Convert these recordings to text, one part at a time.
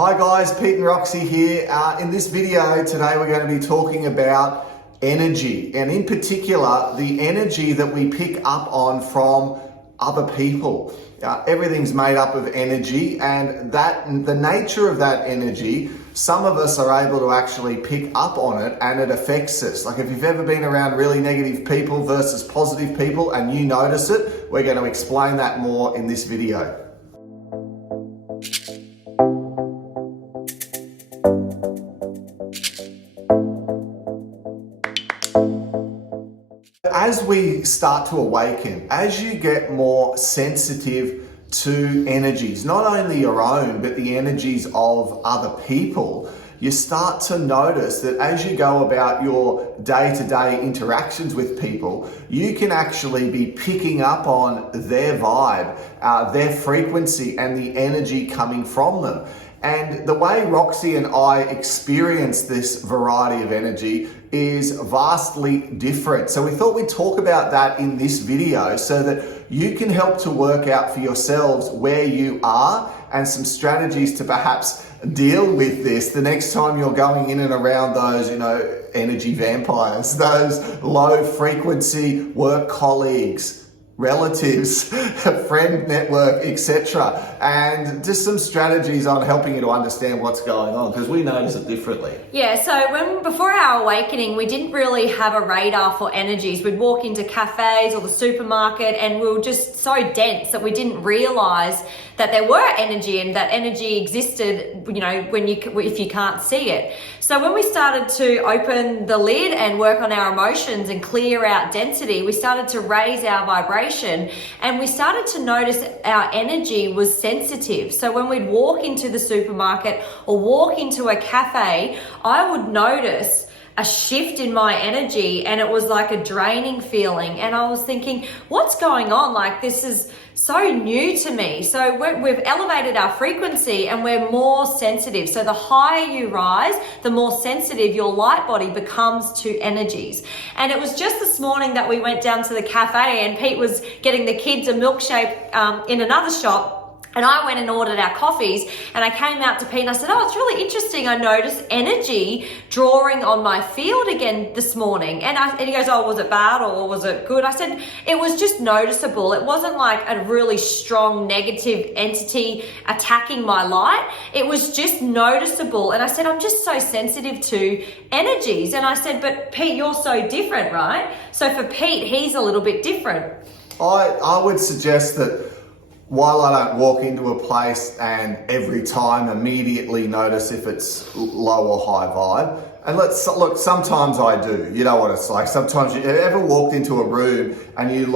Hi guys, Pete and Roxy here. In this video today we're going to be talking about energy, and in particular the energy that we pick up on from other people. Everything's made up of energy, and the nature of that energy, some of us are able to actually pick up on it and it affects us. Like if you've ever been around really negative people versus positive people and you notice it, we're going to explain that more in this video. As we start to awaken, as you get more sensitive to energies, not only your own, but the energies of other people, you start to notice that as you go about your day-to-day interactions with people, you can actually be picking up on their vibe, their frequency, and the energy coming from them. And the way Roxy and I experience this variety of energy is vastly different. So we thought we'd talk about that in this video so that you can help to work out for yourselves where you are and some strategies to perhaps deal with this the next time you're going in and around those, energy vampires, those low frequency work colleagues, relatives, friend network, etc. And just some strategies on helping you to understand what's going on, because we notice it differently. Yeah, so before our awakening, we didn't really have a radar for energies. We'd walk into cafes or the supermarket and we were just so dense that we didn't realize that there were energy and that energy existed, if you can't see it. So when we started to open the lid and work on our emotions and clear out density, we started to raise our vibration and we started to notice our energy was sensitive. So when we'd walk into the supermarket or walk into a cafe, I would notice a shift in my energy and it was like a draining feeling. And I was thinking, what's going on? Like, this is so new to me. So we've elevated our frequency and we're more sensitive. So the higher you rise, the more sensitive your light body becomes to energies. And it was just this morning that we went down to the cafe and Pete was getting the kids a milkshake in another shop. And I went and ordered our coffees and I came out to Pete and I said, it's really interesting. I noticed energy drawing on my field again this morning. And he goes, was it bad or was it good? I said, it was just noticeable. It wasn't like a really strong negative entity attacking my light. It was just noticeable. And I said, I'm just so sensitive to energies. And I said, but Pete, you're so different, right? So for Pete, he's a little bit different. I would suggest that while I don't walk into a place and every time immediately notice if it's low or high vibe, and look, sometimes I do, you know what it's like. Sometimes you ever walked into a room and you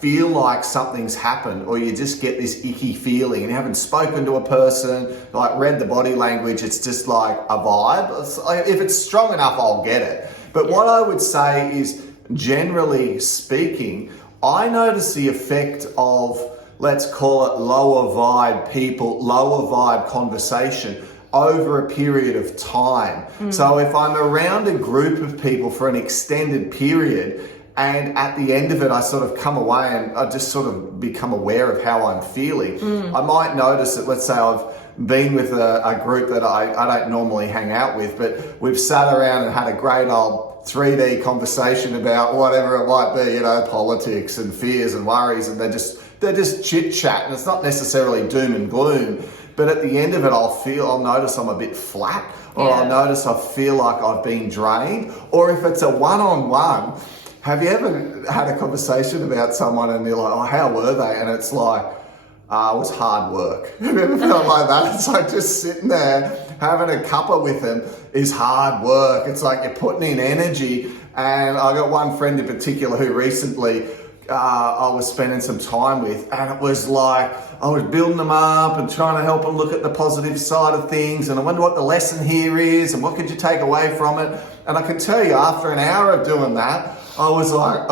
feel like something's happened, or you just get this icky feeling and you haven't spoken to a person, read the body language, it's just like a vibe. If it's strong enough, I'll get it. But what I would say is, generally speaking, I notice the effect of, let's call it lower vibe people, lower vibe conversation over a period of time. So if I'm around a group of people for an extended period and at the end of it, I sort of come away and I just sort of become aware of how I'm feeling. I might notice that, let's say I've been with a group that I don't normally hang out with, but we've sat around and had a great old 3D conversation about whatever it might be, politics and fears and worries, and they're just chit chat, and it's not necessarily doom and gloom, but at the end of it, I'll notice I'm a bit flat, or I'll notice I feel like I've been drained. Or if it's a one-on-one, have you ever had a conversation about someone and you're like, how were they? And it's like, it was hard work. Have you ever felt like that? It's like just sitting there having a cuppa with them is hard work. It's like you're putting in energy. And I got one friend in particular who recently I was spending some time with, and it was like I was building them up and trying to help them look at the positive side of things, and I wonder what the lesson here is and what could you take away from it. And I can tell you, after an hour of doing that, I was like,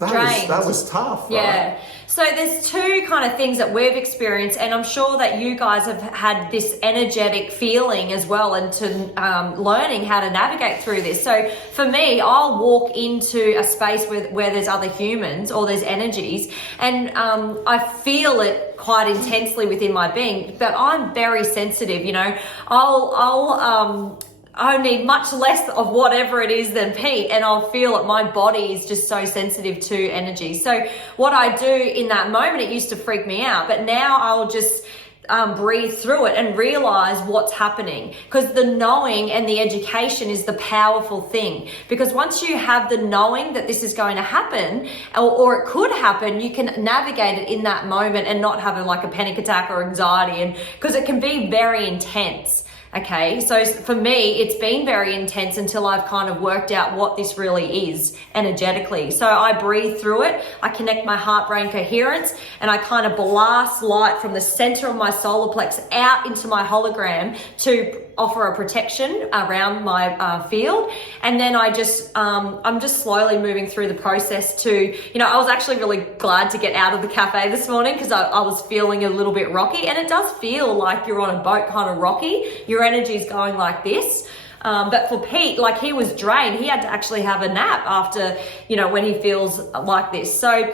that was tough, right? Yeah. So there's two kind of things that we've experienced, and I'm sure that you guys have had this energetic feeling as well, and to learning how to navigate through this. So for me, I'll walk into a space where there's other humans or there's energies, and I feel it quite intensely within my being, but I'm very sensitive, you know. I need much less of whatever it is than Pete, and I'll feel that my body is just so sensitive to energy. So what I do in that moment, it used to freak me out, but now I'll just breathe through it and realize what's happening, because the knowing and the education is the powerful thing. Because once you have the knowing that this is going to happen, or it could happen, you can navigate it in that moment and not have a panic attack or anxiety, and because it can be very intense. Okay, so for me, it's been very intense until I've kind of worked out what this really is energetically. So I breathe through it, I connect my heart-brain coherence, and I kind of blast light from the center of my solar plex out into my hologram to offer a protection around my field. And then I'm just slowly moving through the process to, I was actually really glad to get out of the cafe this morning, because I was feeling a little bit rocky, and it does feel like you're on a boat, kind of rocky. Your energy is going like this. But for Pete, he was drained. He had to actually have a nap after, when he feels like this. So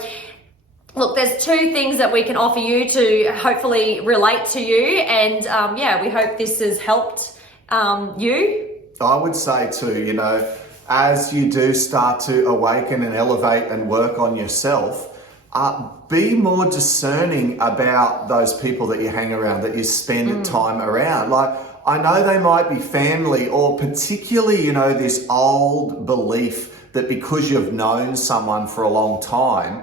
look, there's two things that we can offer you to hopefully relate to you. And we hope this has helped you. I would say too, as you do start to awaken and elevate and work on yourself, be more discerning about those people that you hang around, that you spend time around. I know they might be family, or particularly, this old belief that because you've known someone for a long time,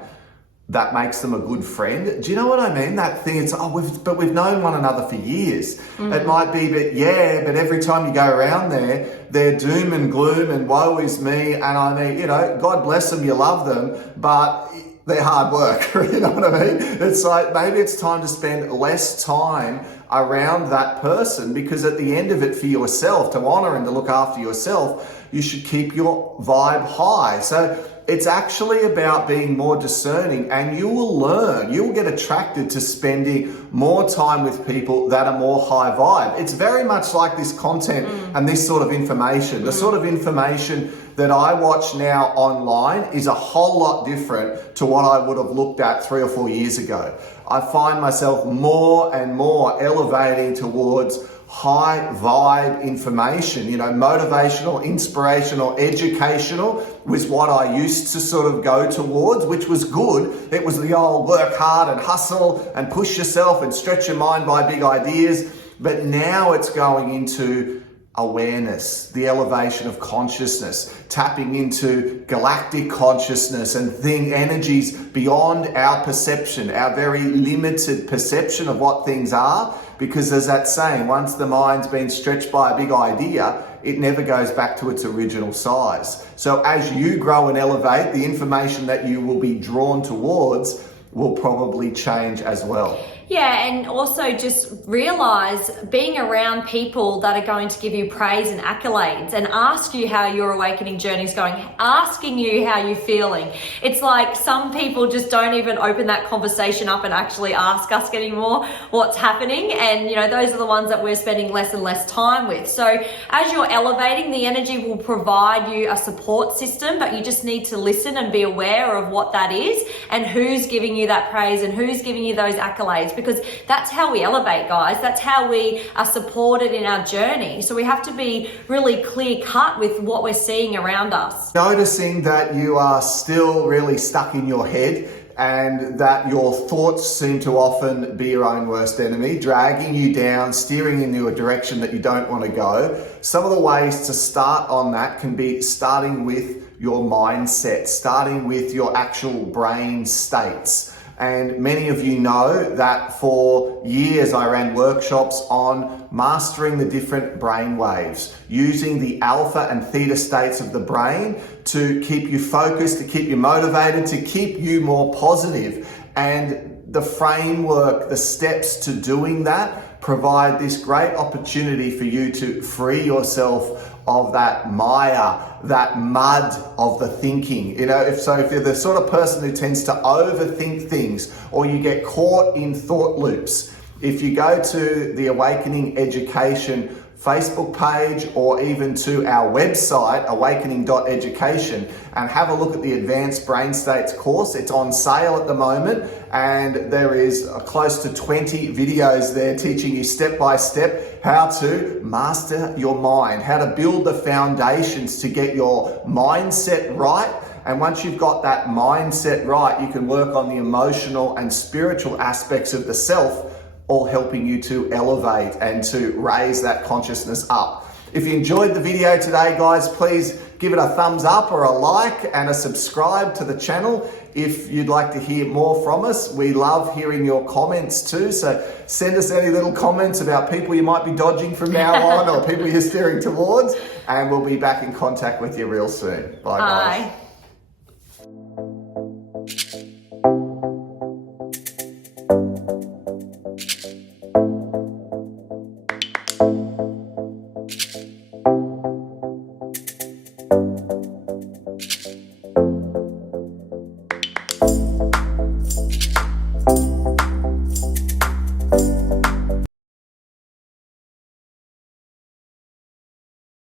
that makes them a good friend. Do you know what I mean? That thing, it's, we've known one another for years. It might be, but every time you go around there, they're doom and gloom and woe is me. And I mean, God bless them, you love them, but they're hard work. You know what I mean? It's like, maybe it's time to spend less time around that person, because at the end of it, for yourself, to honor and to look after yourself, you should keep your vibe high. So it's actually about being more discerning, and you will learn, you will get attracted to spending more time with people that are more high vibe. It's very much like this content and this sort of information. The sort of information that I watch now online is a whole lot different to what I would have looked at 3 or 4 years ago. I find myself more and more elevating towards high vibe information, motivational, inspirational, educational was what I used to sort of go towards, which was good. It was the old work hard and hustle and push yourself and stretch your mind by big ideas. But now it's going into awareness, the elevation of consciousness, tapping into galactic consciousness and energies beyond our perception, our very limited perception of what things are. Because there's that saying, once the mind's been stretched by a big idea, it never goes back to its original size. So as you grow and elevate, the information that you will be drawn towards will probably change as well. Yeah, and also just realize being around people that are going to give you praise and accolades and ask you how your awakening journey is going, asking you how you're feeling. It's like some people just don't even open that conversation up and actually ask us anymore what's happening. And, those are the ones that we're spending less and less time with. So as you're elevating, the energy will provide you a support system, but you just need to listen and be aware of what that is and who's giving you that praise and who's giving you those accolades. Because that's how we elevate, guys. That's how we are supported in our journey. So we have to be really clear cut with what we're seeing around us. Noticing that you are still really stuck in your head, and that your thoughts seem to often be your own worst enemy, dragging you down, steering in a direction that you don't want to go. Some of the ways to start on that can be starting with your mindset, starting with your actual brain states. And many of you know that for years I ran workshops on mastering the different brain waves, using the alpha and theta states of the brain to keep you focused, to keep you motivated, to keep you more positive. And the framework, the steps to doing that provide this great opportunity for you to free yourself of that maya, that mud of the thinking. You know, if you're the sort of person who tends to overthink things, or you get caught in thought loops, if you go to the Awakening Education Facebook page, or even to our website, awakening.education, and have a look at the Advanced Brain States course. It's on sale at the moment, and there is close to 20 videos there teaching you step by step how to master your mind, how to build the foundations to get your mindset right. And once you've got that mindset right, you can work on the emotional and spiritual aspects of the self, all helping you to elevate and to raise that consciousness up. If you enjoyed the video today, guys, please give it a thumbs up or a like and a subscribe to the channel. If you'd like to hear more from us, we love hearing your comments too. So send us any little comments about people you might be dodging from now on, or people you're steering towards, and we'll be back in contact with you real soon. Bye, guys. Bye.